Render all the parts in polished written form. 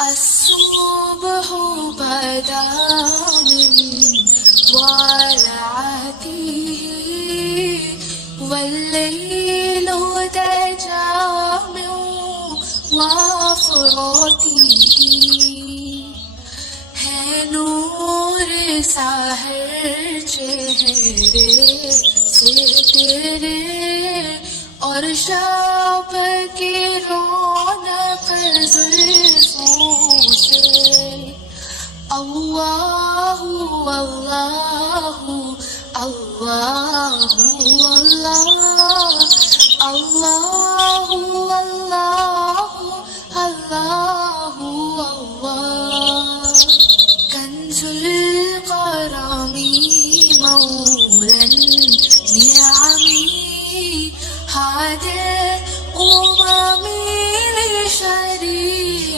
الصبح بدا من ولعته والليل دجى من وفراته है नूर साहिर चेहरे से तेरे और शब की रौनक जुल्फों से अल्लाहु अल्लाहु अल्लाहु अल्लाहु अल्लाहु अल्लाहु अल्लाह कंजुल करामी मौलन नियामी हादे उमामी लिशरीअतिही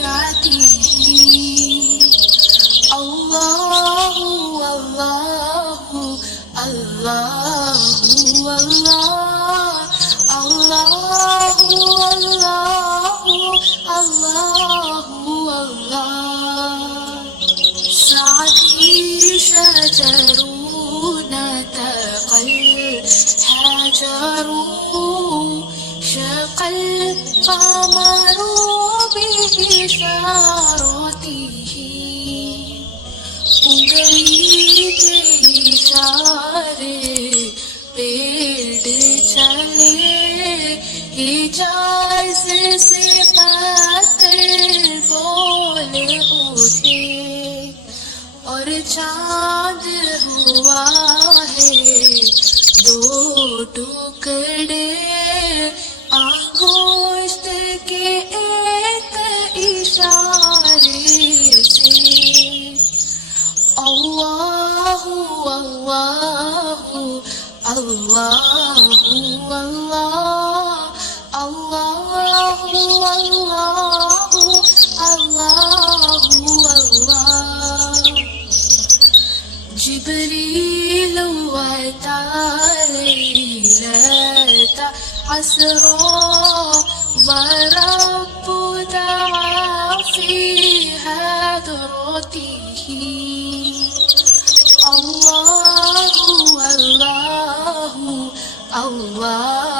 अल्लाहु अल्लाहु अल्लाहु अल्लाहु अल्लाहु अल्लाहु अल्लाह सादी शजरून तक़ल हजरू शक़ल क़मरू बिइशारतिही उंगली के इशारे पेड़ चले हिजाज़ से पत्थर बोल उठे और चाँद हुआ है दो टुकड़े आगोश्त के एक इशारे से अल्लाहु अल्लाहु अल्लाहु अल्लाहु अल्लाहु अल्लाहु अल्लाह जिब्रील अता लैलता अस्रा व रब्बु दआ फी हदरतिही अल्लाहु अल्लाहु अल्लाह